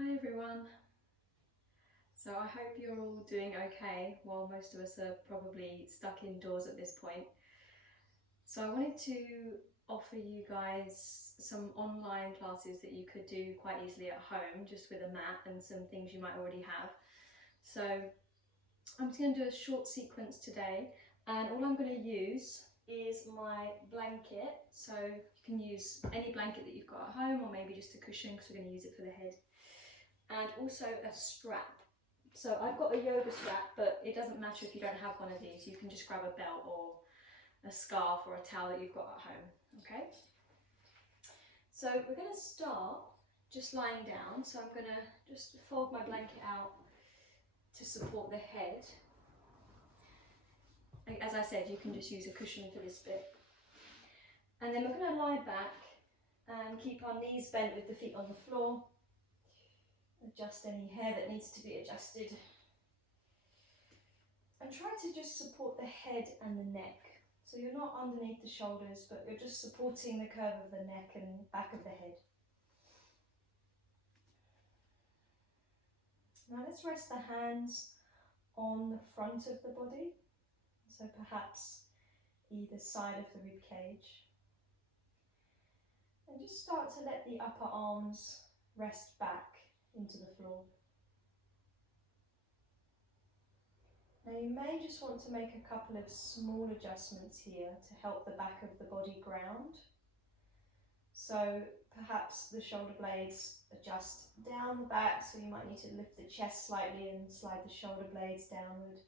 Hi everyone. So I hope you're all doing okay while most of us are probably stuck indoors at this point. So I wanted to offer you guys some online classes that you could do quite easily at home just with a mat and some things you might already have. So I'm just going to do a short sequence today, and all I'm going to use is my blanket. So you can use any blanket that you've got at home, or maybe just a cushion because we're going to use it for the head. And also a strap. So I've got a yoga strap, but it doesn't matter if you don't have one of these. You can just grab a belt or a scarf or a towel that you've got at home, okay? So we're going to start just lying down. So I'm going to just fold my blanket out to support the head. As I said, you can just use a cushion for this bit. And then we're going to lie back and keep our knees bent with the feet on the floor. Adjust any hair that needs to be adjusted. And try to just support the head and the neck. So you're not underneath the shoulders, but you're just supporting the curve of the neck and back of the head. Now let's rest the hands on the front of the body. So perhaps either side of the rib cage. And just start to let the upper arms rest back into the floor. Now you may just want to make a couple of small adjustments here to help the back of the body ground. So perhaps the shoulder blades adjust down the back, so you might need to lift the chest slightly and slide the shoulder blades downward.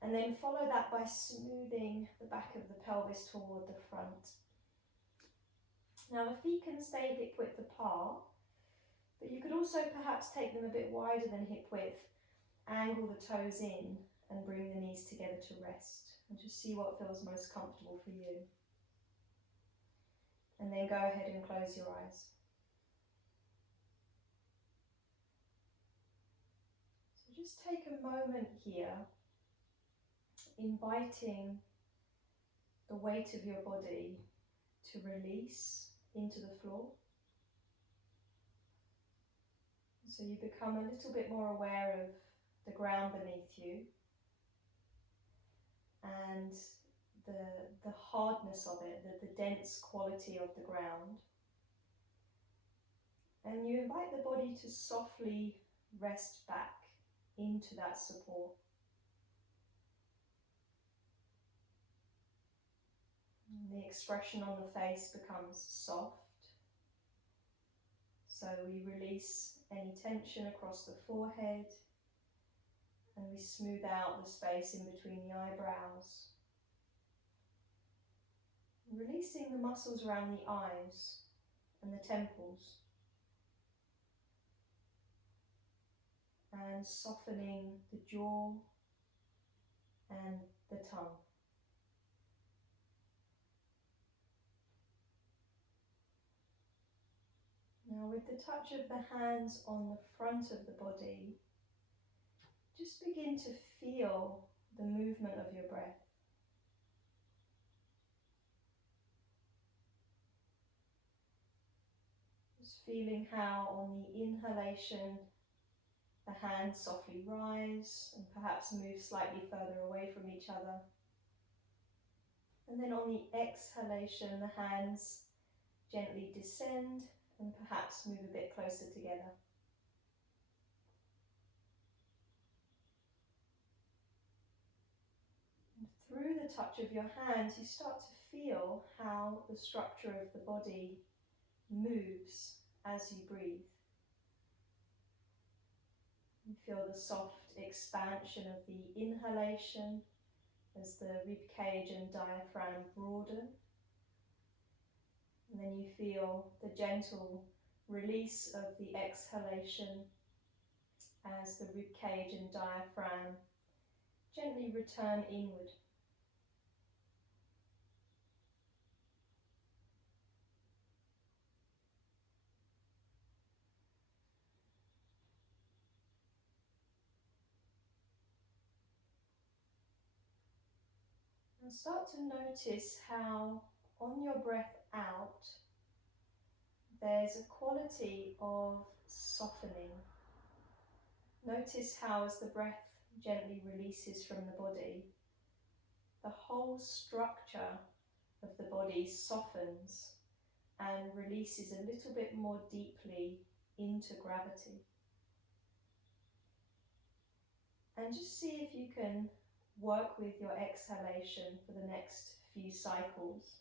And then follow that by smoothing the back of the pelvis toward the front. Now the feet can stay hip width apart, but you could also perhaps take them a bit wider than hip width, angle the toes in and bring the knees together to rest, and just see what feels most comfortable for you. And then go ahead and close your eyes. So just take a moment here, inviting the weight of your body to release into the floor. So you become a little bit more aware of the ground beneath you and the hardness of it, the dense quality of the ground. And you invite the body to softly rest back into that support. And the expression on the face becomes soft. So we release any tension across the forehead and we smooth out the space in between the eyebrows. Releasing the muscles around the eyes and the temples. And softening the jaw and the tongue. Now with the touch of the hands on the front of the body, just begin to feel the movement of your breath. Just feeling how on the inhalation, the hands softly rise and perhaps move slightly further away from each other. And then on the exhalation, the hands gently descend and perhaps move a bit closer together. And through the touch of your hands, you start to feel how the structure of the body moves as you breathe. You feel the soft expansion of the inhalation as the rib cage and diaphragm broaden. And then you feel the gentle release of the exhalation as the rib cage and diaphragm gently return inward. And start to notice how on your breath out, there's a quality of softening. Notice how as the breath gently releases from the body, the whole structure of the body softens and releases a little bit more deeply into gravity. And just see if you can work with your exhalation for the next few cycles.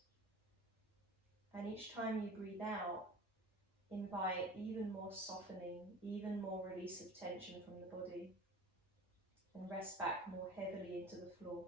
And each time you breathe out, invite even more softening, even more release of tension from the body, and rest back more heavily into the floor.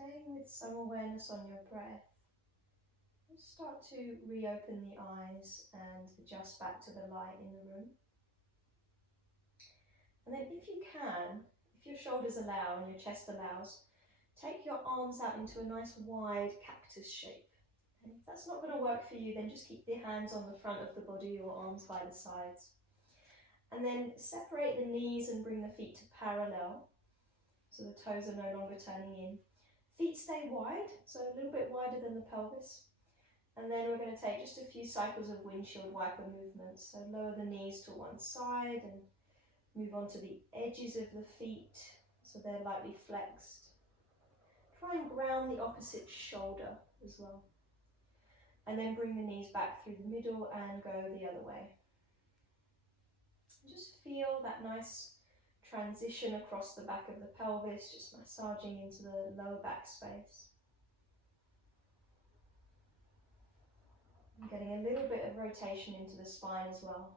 Staying with some awareness on your breath, start to reopen the eyes and adjust back to the light in the room. And then if you can, if your shoulders allow and your chest allows, take your arms out into a nice wide cactus shape. And if that's not going to work for you, then just keep your hands on the front of the body or arms by the sides. And then separate the knees and bring the feet to parallel, so the toes are no longer turning in. Feet stay wide, so a little bit wider than the pelvis. And then we're going to take just a few cycles of windshield wiper movements. So lower the knees to one side and move on to the edges of the feet, so they're lightly flexed. Try and ground the opposite shoulder as well. And then bring the knees back through the middle and go the other way. Just feel that nice transition across the back of the pelvis, just massaging into the lower back space. And getting a little bit of rotation into the spine as well.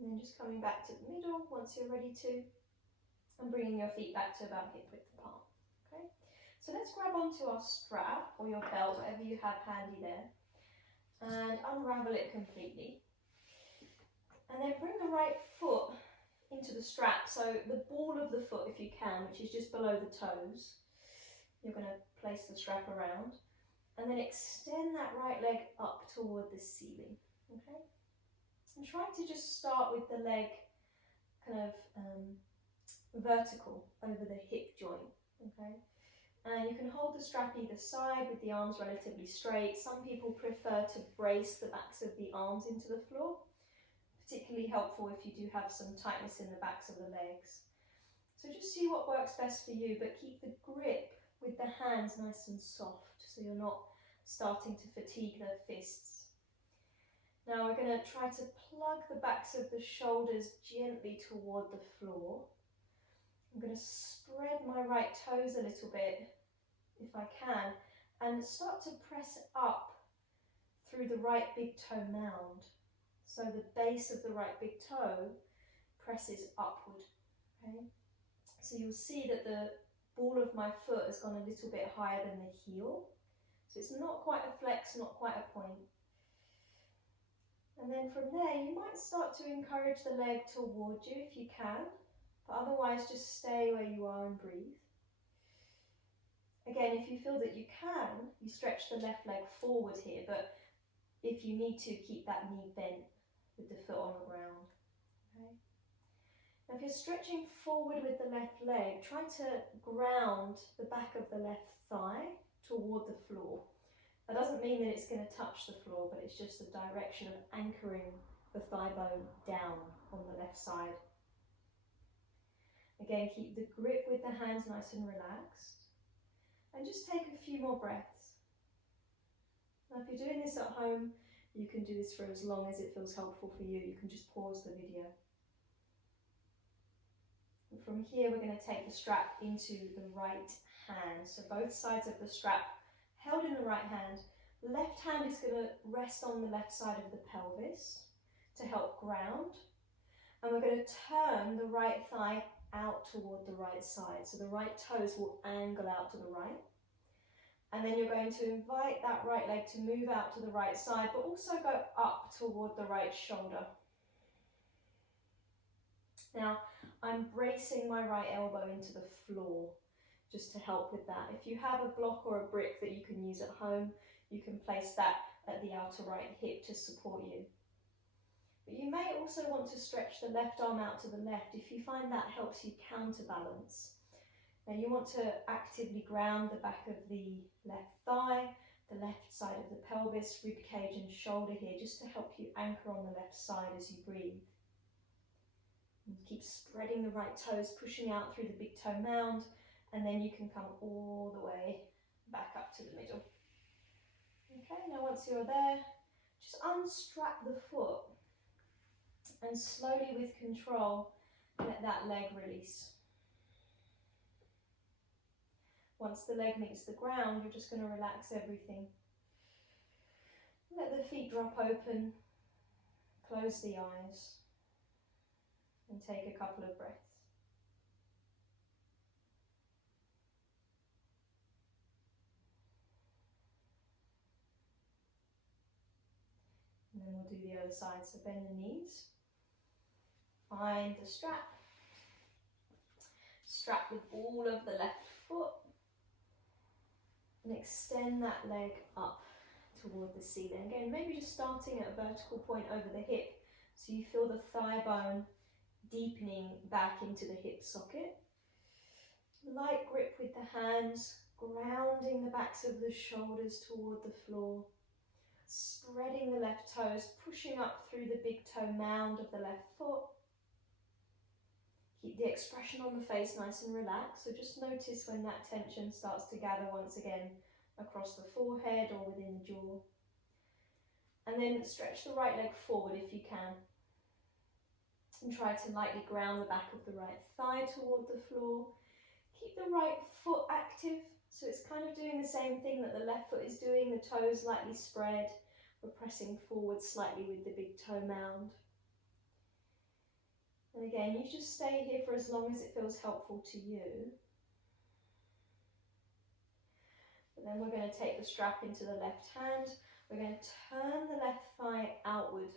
And then just coming back to the middle once you're ready to, and bringing your feet back to about hip width apart. Okay, so let's grab onto our strap or your belt, whatever you have handy there, and unravel it completely. And then bring the right foot into the strap, so the ball of the foot, if you can, which is just below the toes, you're going to place the strap around, and then extend that right leg up toward the ceiling. Okay, and try to just start with the leg kind of vertical over the hip joint. Okay, and you can hold the strap either side with the arms relatively straight. Some people prefer to brace the backs of the arms into the floor, particularly helpful if you do have some tightness in the backs of the legs. So just see what works best for you, but keep the grip with the hands nice and soft so you're not starting to fatigue the fists. Now we're going to try to plug the backs of the shoulders gently toward the floor. I'm going to spread my right toes a little bit, if I can, and start to press up through the right big toe mound. So the base of the right big toe presses upward. Okay? So you'll see that the ball of my foot has gone a little bit higher than the heel. So it's not quite a flex, not quite a point. And then from there, you might start to encourage the leg toward you if you can, but otherwise just stay where you are and breathe. Again, if you feel that you can, you stretch the left leg forward here, but if you need to, keep that knee bent with the foot on the ground. Okay? Now if you're stretching forward with the left leg, try to ground the back of the left thigh toward the floor. That doesn't mean that it's going to touch the floor, but it's just the direction of anchoring the thigh bone down on the left side. Again, keep the grip with the hands nice and relaxed. And just take a few more breaths. Now, if you're doing this at home, you can do this for as long as it feels helpful for you. You can just pause the video. And from here, we're going to take the strap into the right hand. So both sides of the strap held in the right hand. The left hand is going to rest on the left side of the pelvis to help ground. And we're going to turn the right thigh out toward the right side. So the right toes will angle out to the right. And then you're going to invite that right leg to move out to the right side, but also go up toward the right shoulder. Now, I'm bracing my right elbow into the floor just to help with that. If you have a block or a brick that you can use at home, you can place that at the outer right hip to support you. But you may also want to stretch the left arm out to the left if you find that helps you counterbalance. Now you want to actively ground the back of the left thigh, the left side of the pelvis, rib cage and shoulder here, just to help you anchor on the left side as you breathe. And keep spreading the right toes, pushing out through the big toe mound, and then you can come all the way back up to the middle. Okay, now once you're there, just unstrap the foot and slowly with control, let that leg release. Once the leg meets the ground, you're just going to relax everything. Let the feet drop open, close the eyes, and take a couple of breaths. And then we'll do the other side, so bend the knees, find the strap, strap the ball of the left foot, and extend that leg up toward the ceiling. Again, maybe just starting at a vertical point over the hip, so you feel the thigh bone deepening back into the hip socket. Light grip with the hands, grounding the backs of the shoulders toward the floor. Spreading the left toes, pushing up through the big toe mound of the left foot. Keep the expression on the face nice and relaxed, so just notice when that tension starts to gather once again across the forehead or within the jaw. And then stretch the right leg forward if you can. And try to lightly ground the back of the right thigh toward the floor. Keep the right foot active, so it's kind of doing the same thing that the left foot is doing, the toes lightly spread. We're pressing forward slightly with the big toe mound. And again, you just stay here for as long as it feels helpful to you. But then we're going to take the strap into the left hand. We're going to turn the left thigh outward.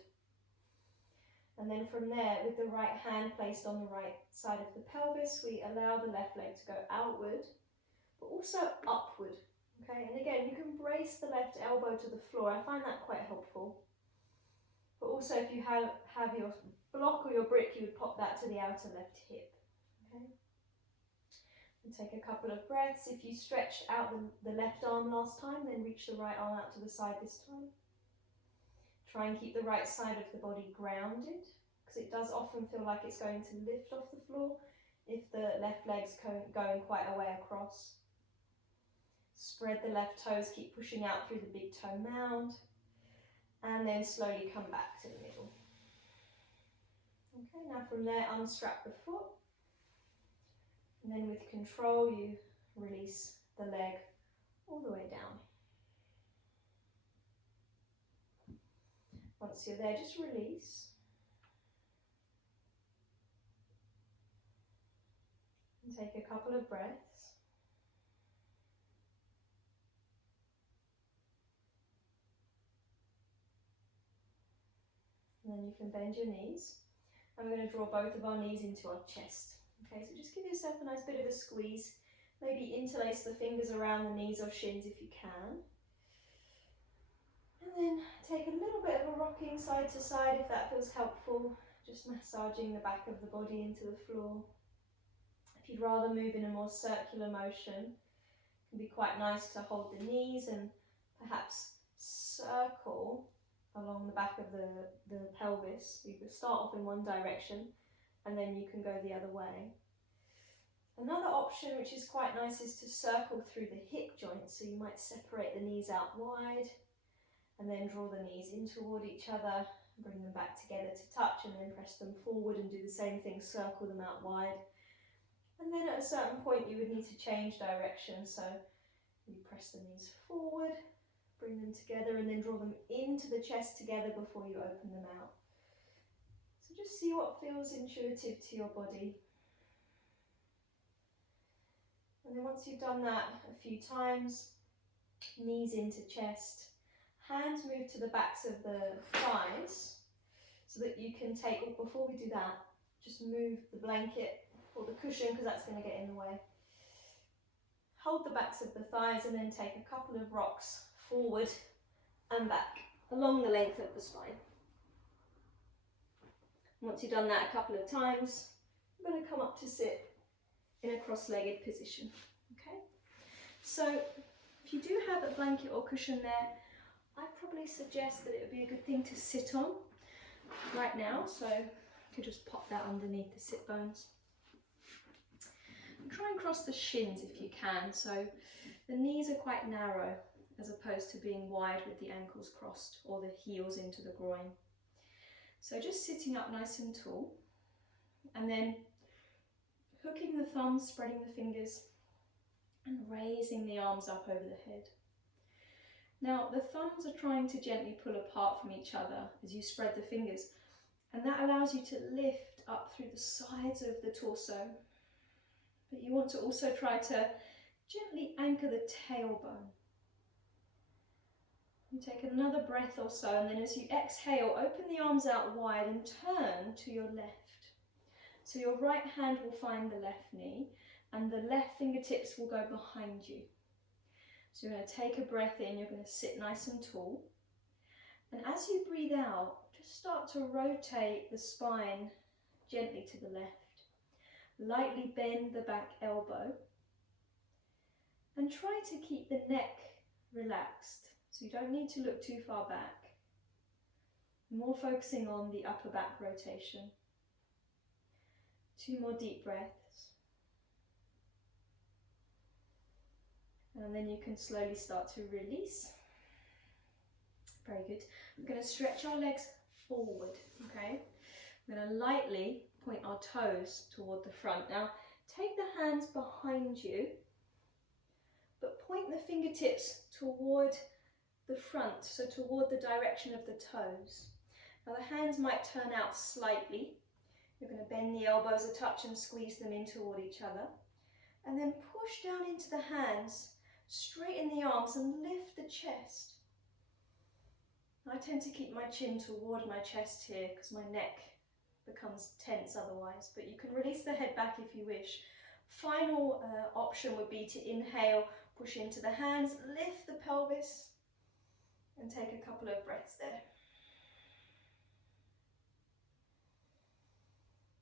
And then from there, with the right hand placed on the right side of the pelvis, we allow the left leg to go outward, but also upward. Okay, and again, you can brace the left elbow to the floor. I find that quite helpful. But also, if you have your block or your brick, you would pop that to the outer left hip. Okay, and take a couple of breaths. If you stretched out the left arm last time, then reach the right arm out to the side this time. Try and keep the right side of the body grounded, because it does often feel like it's going to lift off the floor if the left leg's going quite a way across. Spread the left toes, keep pushing out through the big toe mound, and then slowly come back to the middle. Okay, now from there, unstrap the foot, and then with control, you release the leg all the way down. Once you're there, just release. And take a couple of breaths. And then you can bend your knees. And we're going to draw both of our knees into our chest. Okay, so just give yourself a nice bit of a squeeze. Maybe interlace the fingers around the knees or shins if you can. And then take a little bit of a rocking side to side if that feels helpful, just massaging the back of the body into the floor. If you'd rather move in a more circular motion, it can be quite nice to hold the knees and perhaps circle along the back of the pelvis. You could start off in one direction and then you can go the other way. Another option which is quite nice is to circle through the hip joint. So you might separate the knees out wide and then draw the knees in toward each other, bring them back together to touch and then press them forward and do the same thing, circle them out wide. And then at a certain point you would need to change direction, so you press the knees forward, bring them together and then draw them into the chest together before you open them out. So just see what feels intuitive to your body. And then once you've done that a few times, knees into chest, hands move to the backs of the thighs so that you can take, before we do that, just move the blanket or the cushion because that's going to get in the way. Hold the backs of the thighs and then take a couple of rocks forward and back along the length of the spine. Once you've done that a couple of times, I'm going to come up to sit in a cross-legged position. Okay, so if you do have a blanket or cushion there, I'd probably suggest that it would be a good thing to sit on right now, so you could just pop that underneath the sit bones. And try and cross the shins if you can, so the knees are quite narrow as opposed to being wide with the ankles crossed or the heels into the groin. So just sitting up nice and tall and then hooking the thumbs, spreading the fingers and raising the arms up over the head. Now the thumbs are trying to gently pull apart from each other as you spread the fingers, and that allows you to lift up through the sides of the torso. But you want to also try to gently anchor the tailbone. You take another breath or so, and then as you exhale, open the arms out wide and turn to your left. So your right hand will find the left knee and the left fingertips will go behind you. So you're going to take a breath in, you're going to sit nice and tall. And as you breathe out, just start to rotate the spine gently to the left. Lightly bend the back elbow and try to keep the neck relaxed. So you don't need to look too far back. More focusing on the upper back rotation. 2 more deep breaths. And then you can slowly start to release. Very good. We're going to stretch our legs forward, okay? We're going to lightly point our toes toward the front. Now, take the hands behind you, but point the fingertips toward the front, so toward the direction of the toes. Now, the hands might turn out slightly. You're going to bend the elbows a touch and squeeze them in toward each other. And then push down into the hands, straighten the arms and lift the chest. I tend to keep my chin toward my chest here because my neck becomes tense otherwise, but you can release the head back if you wish. Final option would be to inhale, push into the hands, lift the pelvis and take a couple of breaths there.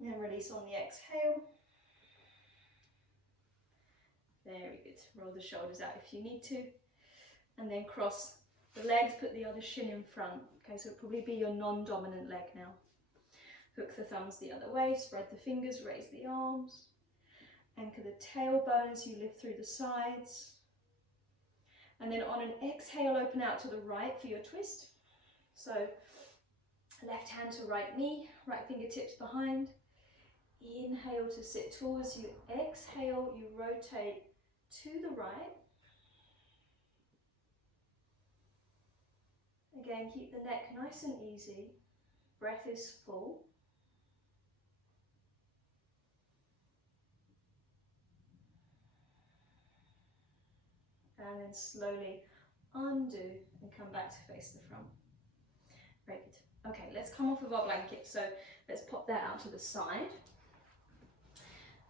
And then release on the exhale. Very good. Roll the shoulders out if you need to. And then cross the legs, put the other shin in front. Okay, so it'll probably be your non-dominant leg now. Hook the thumbs the other way, spread the fingers, raise the arms. Anchor the tailbone as you lift through the sides. And then on an exhale, open out to the right for your twist. So left hand to right knee, right fingertips behind. Inhale to sit tall. As you exhale, you rotate to the right. Again, keep the neck nice and easy. Breath is full. And then slowly undo and come back to face the front. Very good. Okay, let's come off of our blanket. So let's pop that out to the side.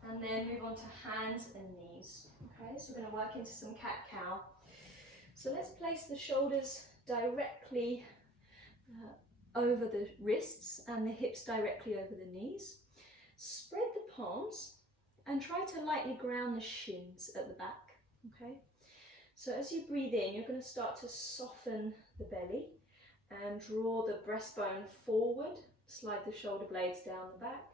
And then move on to hands and knees. Okay, so we're going to work into some cat-cow. So let's place the shoulders directly over the wrists and the hips directly over the knees. Spread the palms and try to lightly ground the shins at the back. Okay, So as you breathe in, you're going to start to soften the belly and draw the breastbone forward, slide the shoulder blades down the back.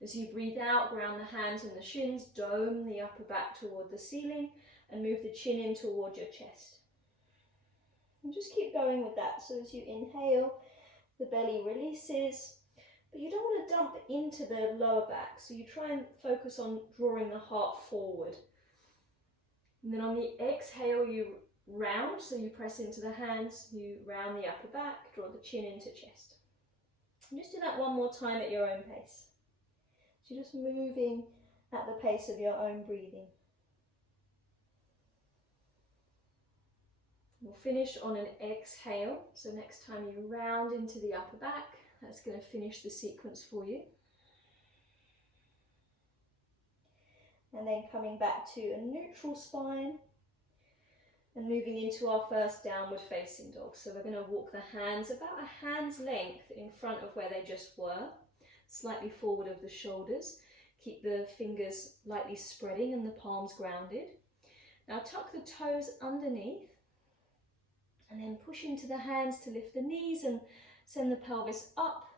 As you breathe out, ground the hands and the shins, dome the upper back toward the ceiling and move the chin in toward your chest. And just keep going with that. So as you inhale, the belly releases, but you don't want to dump into the lower back. So you try and focus on drawing the heart forward. And then on the exhale, you round, so you press into the hands, you round the upper back, draw the chin into chest. And just do that one more time at your own pace. So you're just moving at the pace of your own breathing. We'll finish on an exhale, so next time you round into the upper back, that's going to finish the sequence for you. And then coming back to a neutral spine and moving into our first downward facing dog. So we're going to walk the hands about a hand's length in front of where they just were, slightly forward of the shoulders. Keep the fingers lightly spreading and the palms grounded. Now tuck the toes underneath and then push into the hands to lift the knees and send the pelvis up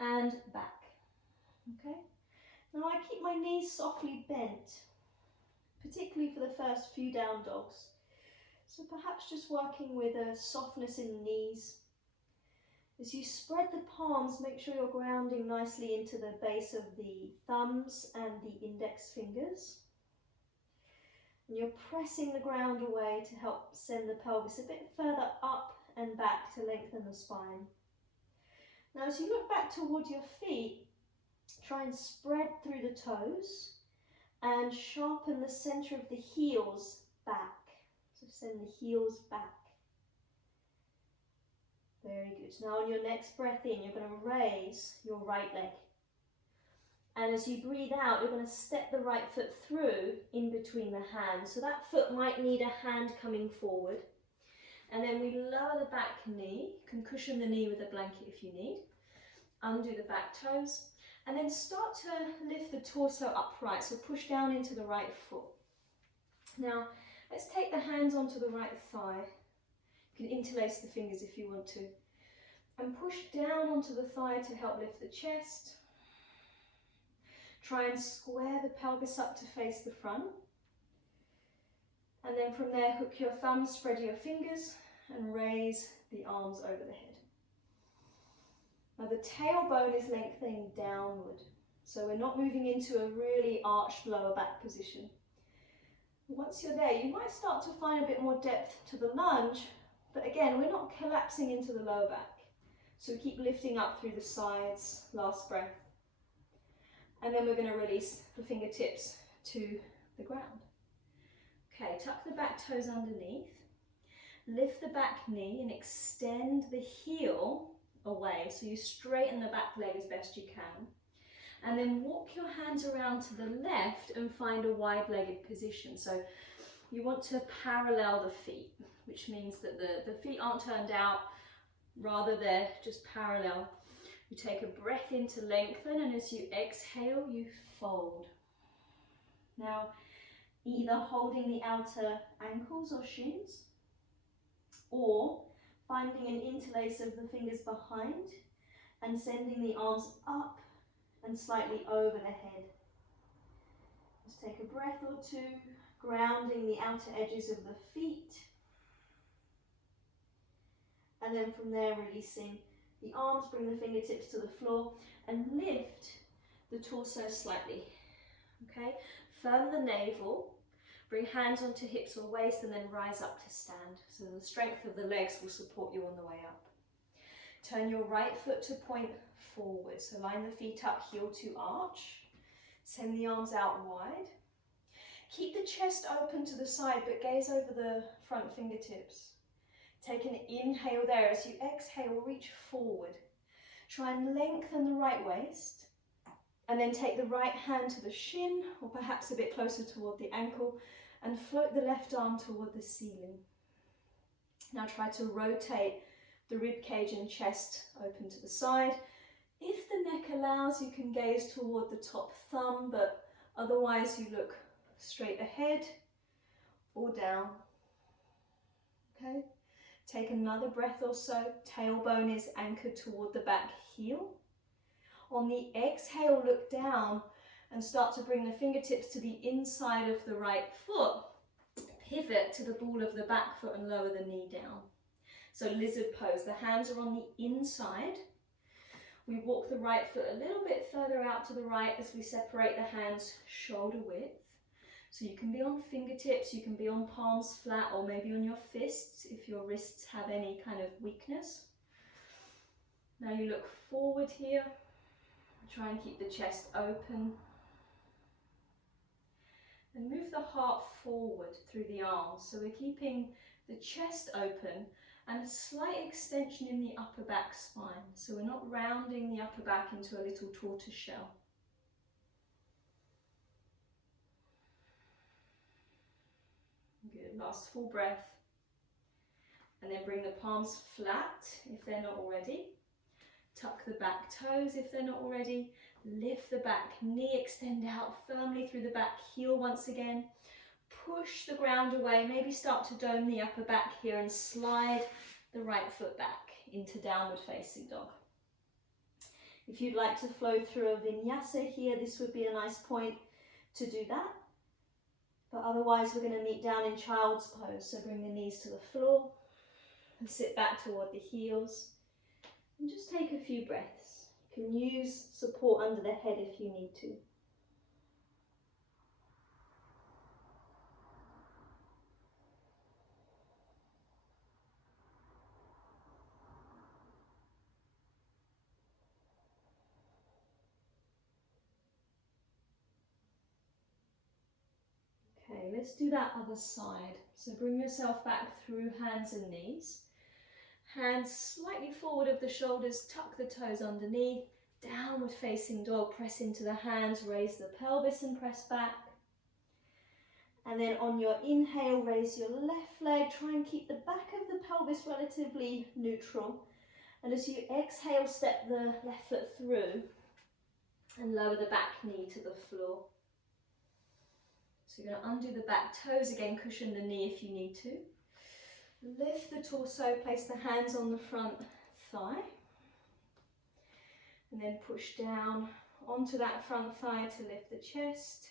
and back. Okay? Now I keep my knees softly bent, particularly for the first few down dogs. So perhaps just working with a softness in the knees. As you spread the palms, make sure you're grounding nicely into the base of the thumbs and the index fingers. And you're pressing the ground away to help send the pelvis a bit further up and back to lengthen the spine. Now as you look back toward your feet, try and spread through the toes and sharpen the center of the heels back. So send the heels back. Very good. Now on your next breath in, you're going to raise your right leg. And as you breathe out, you're going to step the right foot through in between the hands. So that foot might need a hand coming forward. And then we lower the back knee. You can cushion the knee with a blanket if you need. Undo the back toes. And then start to lift the torso upright. So push down into the right foot. Now, let's take the hands onto the right thigh. You can interlace the fingers if you want to. And push down onto the thigh to help lift the chest. Try and square the pelvis up to face the front. And then from there, hook your thumbs, spread your fingers, and raise the arms over the head. Now the tailbone is lengthening downward. So we're not moving into a really arched lower back position. Once you're there, you might start to find a bit more depth to the lunge, but again, we're not collapsing into the lower back. So keep lifting up through the sides, last breath. And then we're going to release the fingertips to the ground. Okay, tuck the back toes underneath. Lift the back knee and extend the heel away. So you straighten the back leg as best you can. And then walk your hands around to the left and find a wide-legged position. So you want to parallel the feet, which means that the feet aren't turned out, rather they're just parallel. You take a breath in to lengthen, and as you exhale, you fold. Now, either holding the outer ankles or shins, or finding an interlace of the fingers behind and sending the arms up and slightly over the head. Just take a breath or two, grounding the outer edges of the feet. And then from there, releasing the arms, bring the fingertips to the floor and lift the torso slightly. Okay, firm the navel, bring hands onto hips or waist and then rise up to stand. So the strength of the legs will support you on the way up. Turn your right foot to point forward. So line the feet up, heel to arch. Send the arms out wide. Keep the chest open to the side, but gaze over the front fingertips. Take an inhale there. As you exhale, reach forward. Try and lengthen the right waist. And then take the right hand to the shin, or perhaps a bit closer toward the ankle, and float the left arm toward the ceiling. Now try to rotate the rib cage and chest open to the side. If the neck allows, you can gaze toward the top thumb, but otherwise you look straight ahead or down. Okay, take another breath or so. Tailbone is anchored toward the back heel. On the exhale, look down and start to bring the fingertips to the inside of the right foot. Pivot to the ball of the back foot and lower the knee down. So lizard pose, the hands are on the inside. We walk the right foot a little bit further out to the right as we separate the hands shoulder width. So you can be on fingertips, you can be on palms flat, or maybe on your fists if your wrists have any kind of weakness. Now you look forward here. Try and keep the chest open. And move the heart forward through the arms. So we're keeping the chest open and a slight extension in the upper back spine. So we're not rounding the upper back into a little tortoise shell. Good, last full breath. And then bring the palms flat if they're not already. Tuck the back toes if they're not already. Lift the back knee, extend out firmly through the back heel once again. Push the ground away, maybe start to dome the upper back here and slide the right foot back into downward facing dog. If you'd like to flow through a vinyasa here, this would be a nice point to do that. But otherwise we're going to meet down in child's pose. So bring the knees to the floor and sit back toward the heels. And just take a few breaths. You can use support under the head if you need to. Okay, let's do that other side. So bring yourself back through hands and knees. Hands slightly forward of the shoulders, tuck the toes underneath. Downward facing dog, press into the hands, raise the pelvis and press back. And then on your inhale, raise your left leg, try and keep the back of the pelvis relatively neutral. And as you exhale, step the left foot through and lower the back knee to the floor. So you're going to undo the back toes again, cushion the knee if you need to. Lift the torso, place the hands on the front thigh. And then push down onto that front thigh to lift the chest.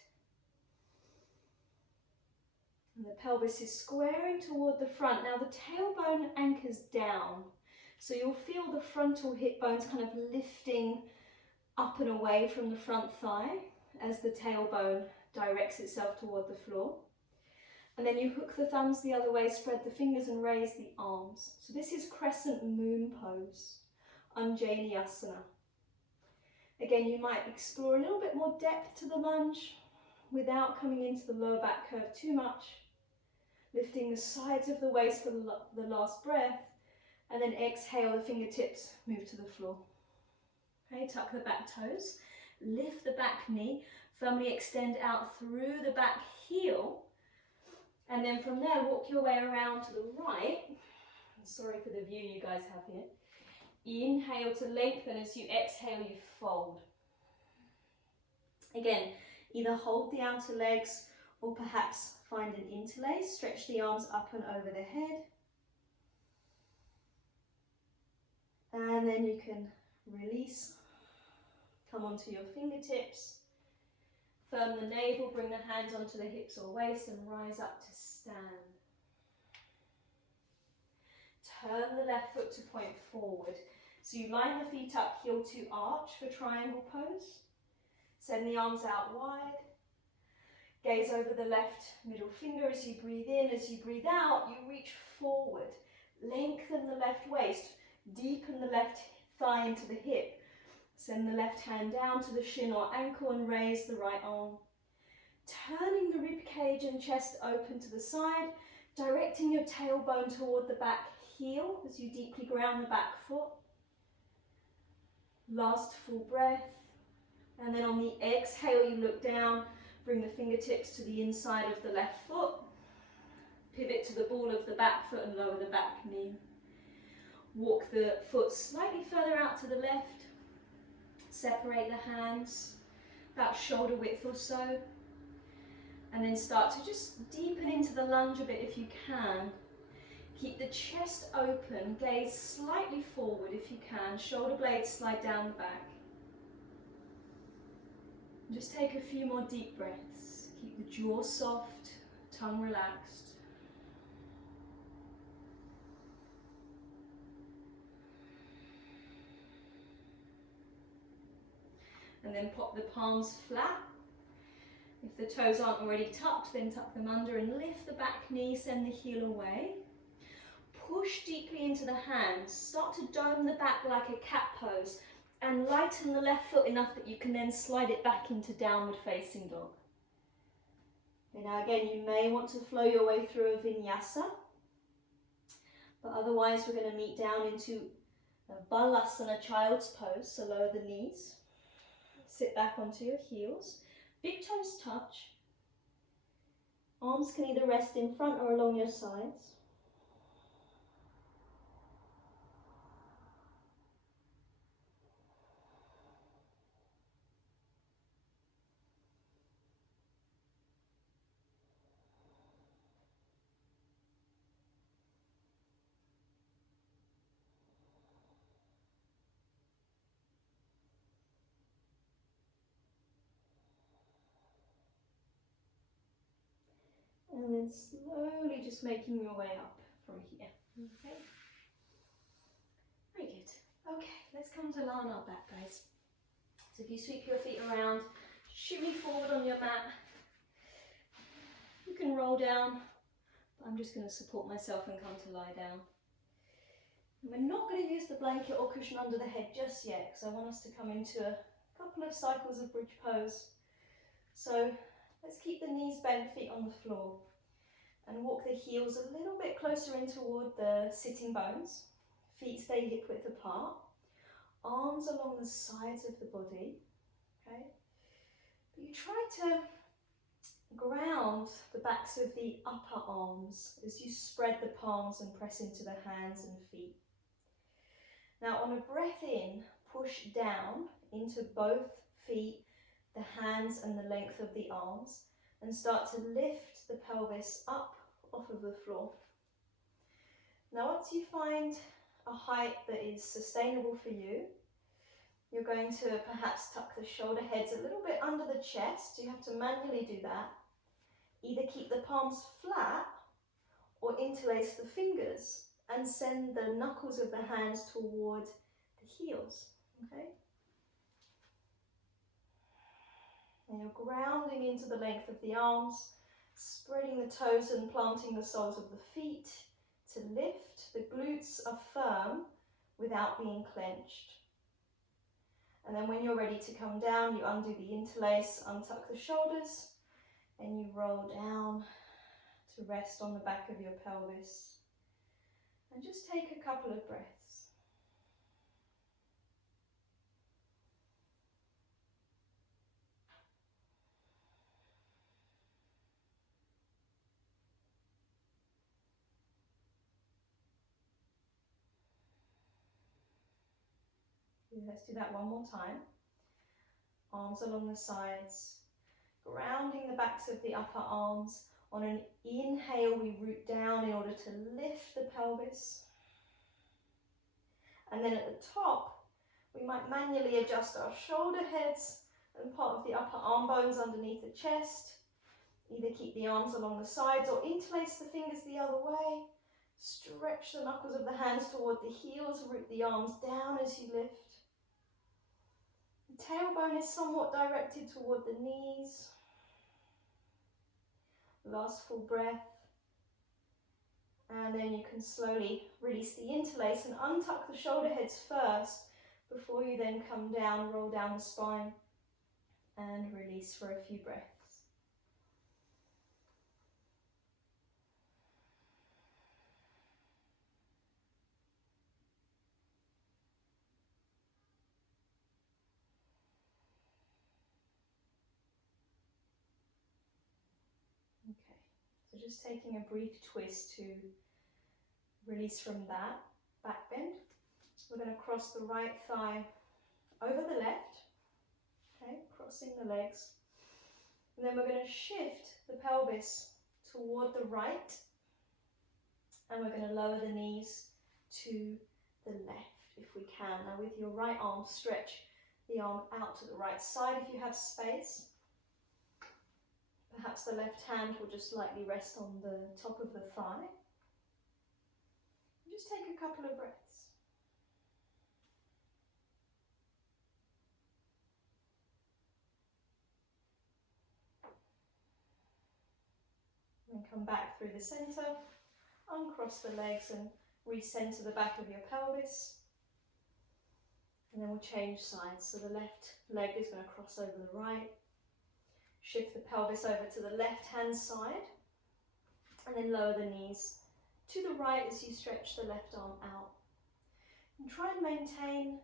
And the pelvis is squaring toward the front. Now the tailbone anchors down. So you'll feel the frontal hip bones kind of lifting up and away from the front thigh as the tailbone directs itself toward the floor. And then you hook the thumbs the other way, spread the fingers and raise the arms. So this is crescent moon pose, Anjaneyasana. Again, you might explore a little bit more depth to the lunge without coming into the lower back curve too much. Lifting the sides of the waist for the last breath, and then exhale, the fingertips move to the floor. Okay, tuck the back toes, lift the back knee, firmly extend out through the back heel, and then from there walk your way around to the right. I'm sorry for the view you guys have here. Inhale to lengthen, as you exhale you fold. Again, either hold the outer legs or perhaps find an interlace. Stretch the arms up and over the head. And then you can release, come onto your fingertips. Firm the navel, bring the hands onto the hips or waist and rise up to stand. Turn the left foot to point forward. So you line the feet up, heel to arch for triangle pose. Send the arms out wide. Gaze over the left middle finger as you breathe in. As you breathe out, you reach forward. Lengthen the left waist. Deepen the left thigh into the hip. Send the left hand down to the shin or ankle and raise the right arm. Turning the rib cage and chest open to the side. Directing your tailbone toward the back heel as you deeply ground the back foot. Last full breath. And then on the exhale, you look down. Bring the fingertips to the inside of the left foot. Pivot to the ball of the back foot and lower the back knee. Walk the foot slightly further out to the left. Separate the hands about shoulder width or so. And then start to just deepen into the lunge a bit if you can. Keep the chest open, gaze slightly forward if you can, shoulder blades slide down the back. Just take a few more deep breaths. Keep the jaw soft, tongue relaxed. And then pop the palms flat. If the toes aren't already tucked, then tuck them under and lift the back knee, send the heel away. Push deeply into the hands. Start to dome the back like a cat pose and lighten the left foot enough that you can then slide it back into downward facing dog. Okay, now again, you may want to flow your way through a vinyasa, but otherwise we're going to meet down into a balasana, child's pose, so lower the knees. Sit back onto your heels, big toes touch. Arms can either rest in front or along your sides. And then slowly just making your way up from here. Okay. Very good. Okay, let's come to lie on our back, guys. So if you sweep your feet around, shimmy forward on your mat. You can roll down, but I'm just going to support myself and come to lie down. And we're not going to use the blanket or cushion under the head just yet, because I want us to come into a couple of cycles of bridge pose. So let's keep the knees bent, feet on the floor, and walk the heels a little bit closer in toward the sitting bones. Feet stay hip width apart. Arms along the sides of the body. Okay. But you try to ground the backs of the upper arms as you spread the palms and press into the hands and feet. Now on a breath in, push down into both feet, the hands and the length of the arms, and start to lift the pelvis up off of the floor. Now once you find a height that is sustainable for you, you're going to perhaps tuck the shoulder heads a little bit under the chest. You have to manually do that. Either keep the palms flat or interlace the fingers and send the knuckles of the hands toward the heels. Okay? And you're grounding into the length of the arms, spreading the toes and planting the soles of the feet to lift. The glutes are firm without being clenched. And then when you're ready to come down, you undo the interlace, untuck the shoulders, and you roll down to rest on the back of your pelvis. And just take a couple of breaths. Let's do that one more time. Arms along the sides, grounding the backs of the upper arms. On an inhale, we root down in order to lift the pelvis. And then at the top, we might manually adjust our shoulder heads and part of the upper arm bones underneath the chest. Either keep the arms along the sides or interlace the fingers the other way. Stretch the knuckles of the hands toward the heels, root the arms down as you lift. The tailbone is somewhat directed toward the knees. Last full breath. And then you can slowly release the interlace and untuck the shoulder heads first before you then come down, roll down the spine and release for a few breaths. Okay, so just taking a brief twist to release from that back bend. We're going to cross the right thigh over the left, okay, crossing the legs. And then we're going to shift the pelvis toward the right. And we're going to lower the knees to the left if we can. Now with your right arm, stretch the arm out to the right side if you have space. Perhaps the left hand will just lightly rest on the top of the thigh. Just take a couple of breaths. And come back through the center, uncross the legs and recenter the back of your pelvis. And then we'll change sides. So the left leg is going to cross over the right. Shift the pelvis over to the left hand side. And then lower the knees to the right as you stretch the left arm out. And try and maintain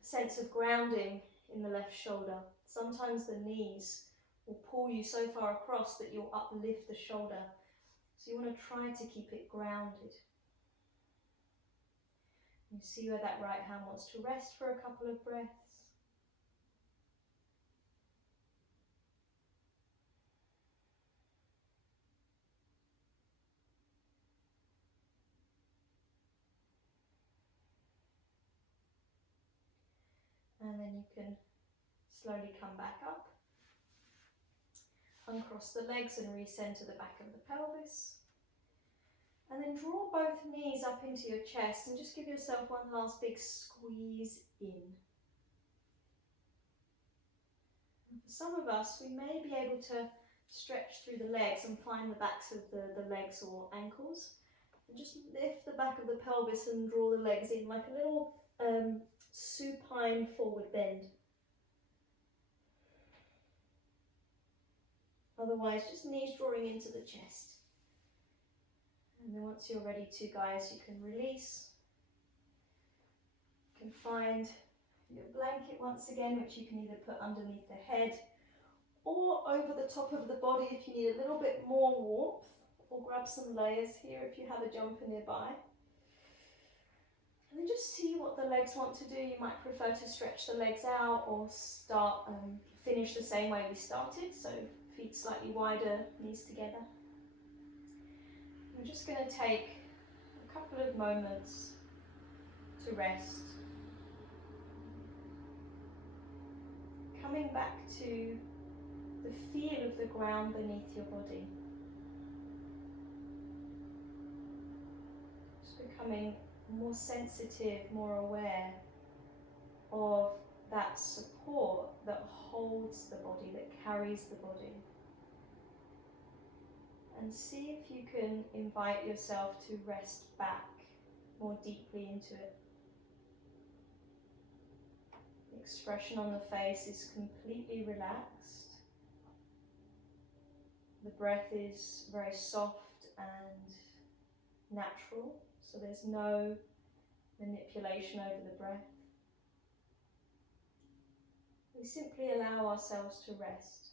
a sense of grounding in the left shoulder. Sometimes the knees will pull you so far across that you'll uplift the shoulder. So you want to try to keep it grounded. You see where that right hand wants to rest for a couple of breaths. And then you can slowly come back up. Uncross the legs and recenter the back of the pelvis. And then draw both knees up into your chest and just give yourself one last big squeeze in. And for some of us, we may be able to stretch through the legs and find the backs of the legs or ankles. And just lift the back of the pelvis and draw the legs in like a little supine forward bend. Otherwise, just knees drawing into the chest. And then once you're ready to, guys, you can release. You can find your blanket once again, which you can either put underneath the head or over the top of the body if you need a little bit more warmth, or grab some layers here if you have a jumper nearby. And then just see what the legs want to do. You might prefer to stretch the legs out or finish the same way we started, so feet slightly wider, knees together. I'm just going to take a couple of moments to rest. Coming back to the feel of the ground beneath your body. Just becoming more sensitive, more aware of that support that holds the body, that carries the body. And see if you can invite yourself to rest back more deeply into it. The expression on the face is completely relaxed. The breath is very soft and natural, so there's no manipulation over the breath. We simply allow ourselves to rest.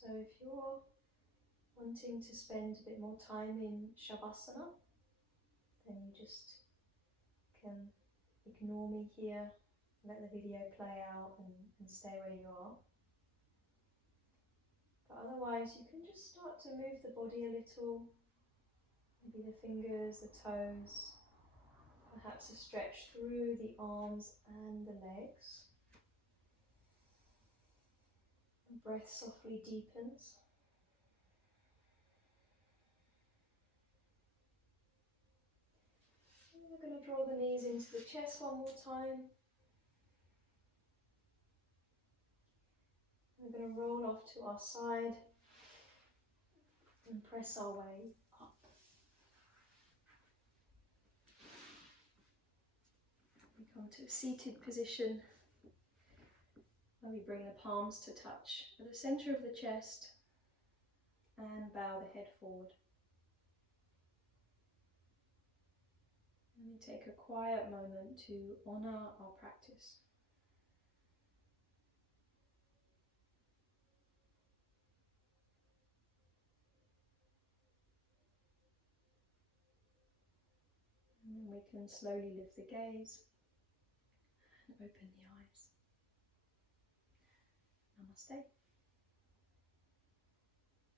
So if you're wanting to spend a bit more time in Shavasana, then you just can ignore me here, let the video play out and stay where you are. But otherwise you can just start to move the body a little, maybe the fingers, the toes, perhaps a stretch through the arms and the legs. The breath softly deepens. And we're going to draw the knees into the chest one more time. We're going to roll off to our side and press our way up. We come to a seated position where we bring the palms to touch at the centre of the chest and bow the head forward. And we take a quiet moment to honour our practice. And then we can slowly lift the gaze and open the eyes. Namaste.